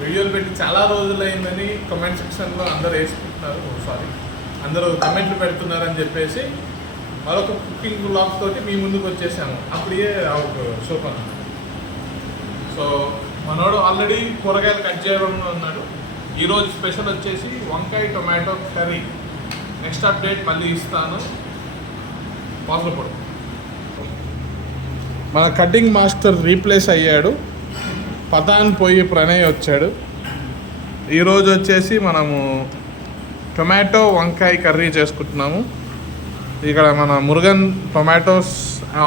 వీడియోలు పెట్టి చాలా రోజులు అయిందని కమెంట్ సెక్షన్లో అందరూ వేసుకుంటున్నారు, అందరూ కమెంట్లు పెడుతున్నారని చెప్పేసి మరొక కుకింగ్ బ్లాగ్ తోటి మీ ముందుకు వచ్చేసాము. అప్పుడే సూపర్. సో మనోడు ఆల్రెడీ కూరగాయలు కట్ చేయడంలో ఉన్నాడు. ఈరోజు స్పెషల్ వచ్చేసి వంకాయ టొమాటో కర్రీ. నెక్స్ట్ అప్డేట్ మళ్ళీ ఇస్తాను. పాసపడు. మన కటింగ్ మాస్టర్ రీప్లేస్ అయ్యాడు. పతాన్ పోయి ప్రణయ్ వచ్చాడు. ఈరోజు వచ్చేసి మనము టొమాటో వంకాయ కర్రీ చేసుకుంటున్నాము. ఇక్కడ మన మురుగన్ టొమాటోస్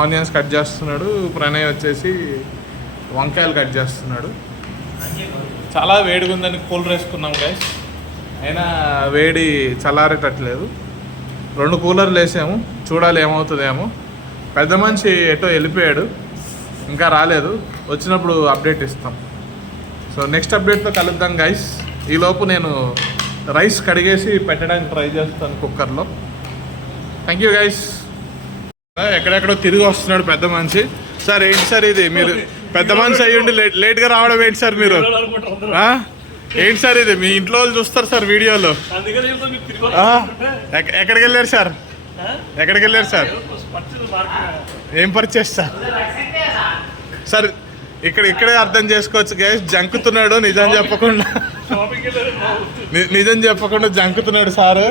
ఆనియన్స్ కట్ చేస్తున్నాడు. ప్రణయ్ వచ్చేసి వంకాయలు కట్ చేస్తున్నాడు. చాలా వేడిగా ఉందని కూలర్ వేసుకున్నాం గైస్, అయినా వేడి చల్లారేటట్లేదు. 2 కూలర్లు వేసాము, చూడాలి ఏమవుతుందేమో. పెద్ద మనిషి ఎటో వెళ్ళిపోయాడు, ఇంకా రాలేదు. వచ్చినప్పుడు అప్డేట్ ఇస్తాం. సో నెక్స్ట్ అప్డేట్తో కలుద్దాం గైస్. ఈలోపు నేను రైస్ కడిగేసి పెట్టడానికి ట్రై చేస్తాను కుక్కర్లో. Thank you guys. ఎక్కడెక్కడో తిరిగి వస్తున్నాడు పెద్ద మనిషి. సార్ ఏంటి సార్ ఇది? మీరు పెద్ద మనిషి అయ్యండి లేట్గా రావడం ఏంటి సార్? మీరు ఏంటి సార్ ఇది? మీ ఇంట్లో వాళ్ళు చూస్తారు సార్ వీడియోలో. ఎక్కడికి వెళ్ళారు సార్? ఎక్కడికి వెళ్ళారు సార్? ఏం పర్చేస్ సార్? సార్ ఇక్కడే అర్థం చేసుకోవచ్చు గైస్. జంకుతున్నాడు, నిజం చెప్పకుండా జంకుతున్నాడు సార్.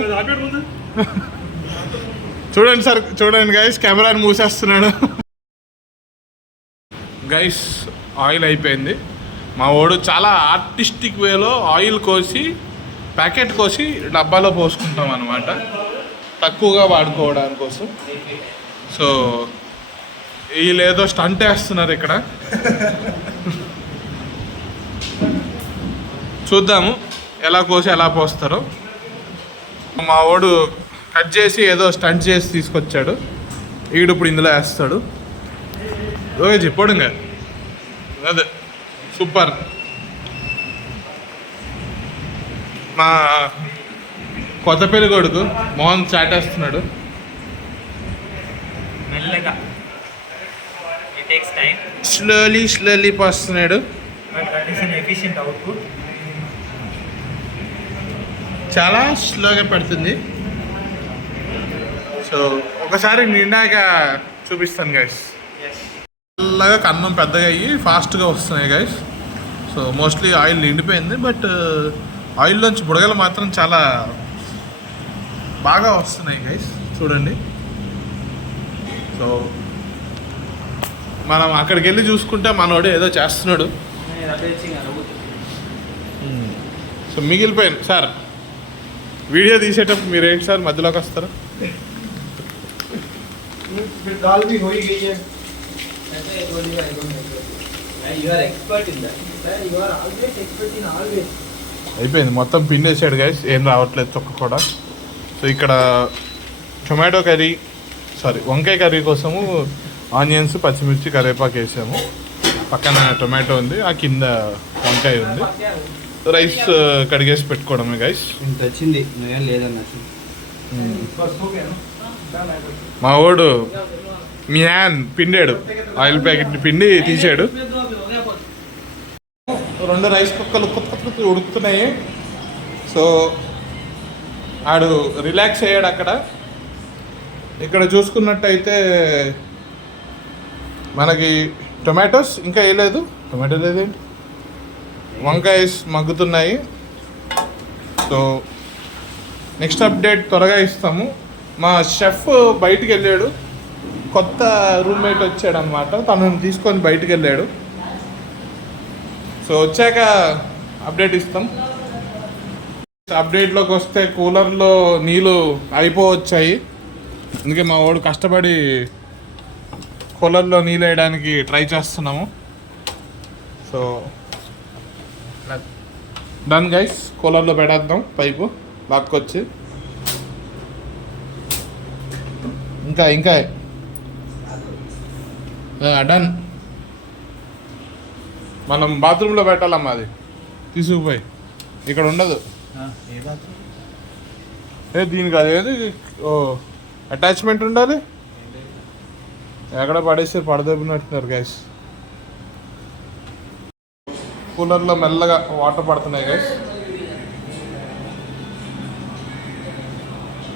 చూడండి సార్, చూడండి గైస్, కెమెరాని మూసేస్తున్నాడు. గైస్ ఆయిల్ అయిపోయింది. మా వాడు చాలా ఆర్టిస్టిక్ వేలో ఆయిల్ కోసి ప్యాకెట్ కోసి డబ్బాలో పోసుకుంటాం అన్నమాట, తక్కువగా వాడుకోవడానికి కోసం. సో వీళ్ళు ఏదో స్టంట్ వేస్తున్నారు ఇక్కడ. చూద్దాము ఎలా కోసి ఎలా పోస్తారో. మా వాడు కట్ చేసి ఏదో స్టంట్ చేసి తీసుకొచ్చాడు. వీడు ఇప్పుడు ఇందులో వేస్తాడు. ఓకే చెప్పాడుగా, అదే సూపర్. మా కొత్త పెళ్లి కొడుకు మోహన్ చాటేస్తున్నాడు. స్లోలీ పోస్తున్నాడు. చాలా స్లోగా పడుతుంది. సో ఒకసారి నిండాక చూపిస్తాను గైస్. అలాగా కన్నం పెద్దగా అయ్యి ఫాస్ట్గా వస్తున్నాయి గైస్. సో మోస్ట్లీ ఆయిల్ నిండిపోయింది, బట్ ఆయిల్లోంచి బుడగలు మాత్రం చాలా బాగా వస్తున్నాయి గైస్, చూడండి. సో మనం అక్కడికి వెళ్ళి చూసుకుంటే మనోడు ఏదో చేస్తున్నాడు. సో మిగిలిపోయింది సార్. వీడియో తీసేటప్పుడు మీరేంటి సార్ మధ్యలోకి వస్తారు? అయిపోయింది, మొత్తం పిండేసాడు గైస్, ఏం రావట్లేదు తొక్క కూడా. సో ఇక్కడ వంకాయ కర్రీ కోసము ఆనియన్స్, పచ్చిమిర్చి, కరివేపాకు వేసాము. పక్కన టొమాటో ఉంది, ఆ కింద వంకాయ ఉంది. రైస్ కడిగేసి పెట్టుకోవడమే గైస్. మా వాడు మ్యాన్ పిండాడు, ఆయిల్ ప్యాకెట్ని పిండి తీసాడు. 2 రైస్ కుక్కలు ఉడుకుతున్నాయి. సో ఆడు రిలాక్స్ అయ్యాడు అక్కడ. ఇక్కడ చూసుకున్నట్టయితే మనకి టొమాటోస్ ఇంకా వేయలేదు. టొమాటో లేదేంటి, వంకాయ మగ్గుతున్నాయి. సో నెక్స్ట్ అప్డేట్ త్వరగా ఇస్తాము. మా షెఫ్ బయటికి వెళ్ళాడు, కొత్త రూమ్మేట్ వచ్చాడు అనమాట, తనని తీసుకొని బయటికి వెళ్ళాడు. సో వచ్చాక అప్డేట్ ఇస్తాం. అప్డేట్లోకి వస్తే కూలర్లో నీళ్ళు అయిపోవచ్చాయి. అందుకే మా వాడు కష్టపడి కూలర్లో నీళ్ళు వేయడానికి ట్రై చేస్తున్నాము. సో డన్ గైస్, కూలర్లో పెట్టేద్దాం పైపు లాక్కొచ్చి. ఇంకా డన్. మనం బాత్రూంలో పెట్టాలమ్మా, అది తీసుకుపోయి. ఇక్కడ ఉండదు దీనికి, అదేది అటాచ్మెంట్ ఉండాలి. ఎక్కడ పడేస్తే పడదబ్బినట్టున్నారు గైస్. కూలర్లో మెల్లగా వాటర్ పడుతున్నాయి గైస్.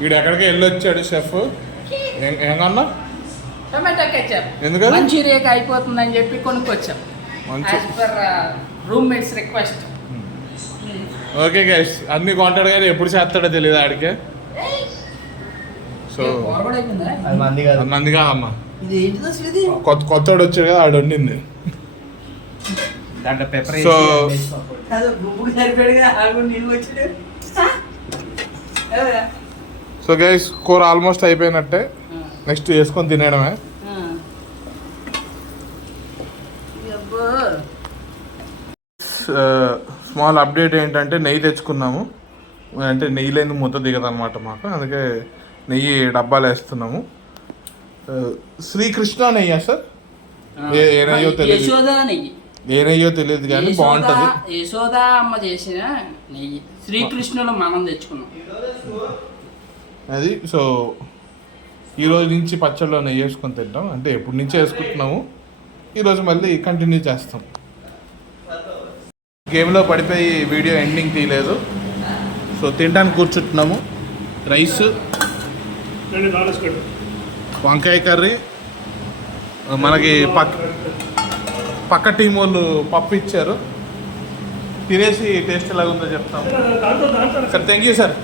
వీడు ఎక్కడికి వెళ్ళొచ్చాడు షెఫ్. ఏమన్నా టొమాటో కెచప్ ఎందుకని మంచూరియాకి అయిపోతుందని చెప్పి కొనుక్కొచ్చాం. As per roommates request. Okay guys, అన్ని కొంటాడు కానీ ఎప్పుడు చేస్తాడో తెలియదు ఆడికే. సో మంది కాదమ్మా, కొత్తోడు వచ్చాడు కదా ఆడు వండింది. సో సో గైస్ కూర ఆల్మోస్ట్ అయిపోయినట్టే. నెక్స్ట్ వేసుకొని తినేయడమే. స్మాల్ అప్డేట్ ఏంటంటే నెయ్యి తెచ్చుకున్నాము. అంటే నెయ్యి లేని ముద్ద దిగదు అనమాట మాకు, అందుకే నెయ్యి డబ్బాలు వేస్తున్నాము. శ్రీకృష్ణ నెయ్యా సార్? ఏ నెయ్యో తెలియదు, ఏ నెయ్యో తెలియదు కానీ బాగుంటుంది. యశోదా అమ్మ చేసిన నెయ్యి, శ్రీకృష్ణులు మనం తెచ్చుకున్నాం అది. సో ఈరోజు నుంచి పచ్చళ్ళలో నెయ్యి వేసుకొని తింటాం. అంటే ఎప్పటి నుంచే వేసుకుంటున్నాము, ఈరోజు మళ్ళీ కంటిన్యూ చేస్తాం. గేమ్లో పడిపోయి వీడియో ఎండింగ్ తీయలేదు. సో తినడానికి కూర్చుంటున్నాము. రైస్, వంకాయ కర్రీ, మనకి పక్క టీం వాళ్ళు పప్పు ఇచ్చారు. తినేసి టేస్ట్ ఎలాగ ఉందో చెప్తాము సార్. Thank you sir.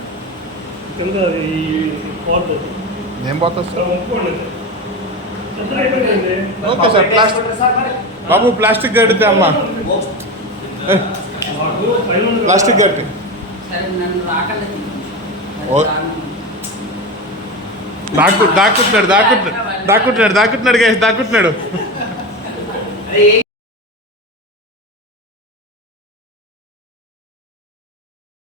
ఏం పోతుంది సార్? Okay sir. బాబు ప్లాస్టిక్ గడితే అమ్మా, ప్లాస్టిక్ గట్టి. దాక్కుంటున్నాడు గైస్, దాక్కుంటున్నాడు.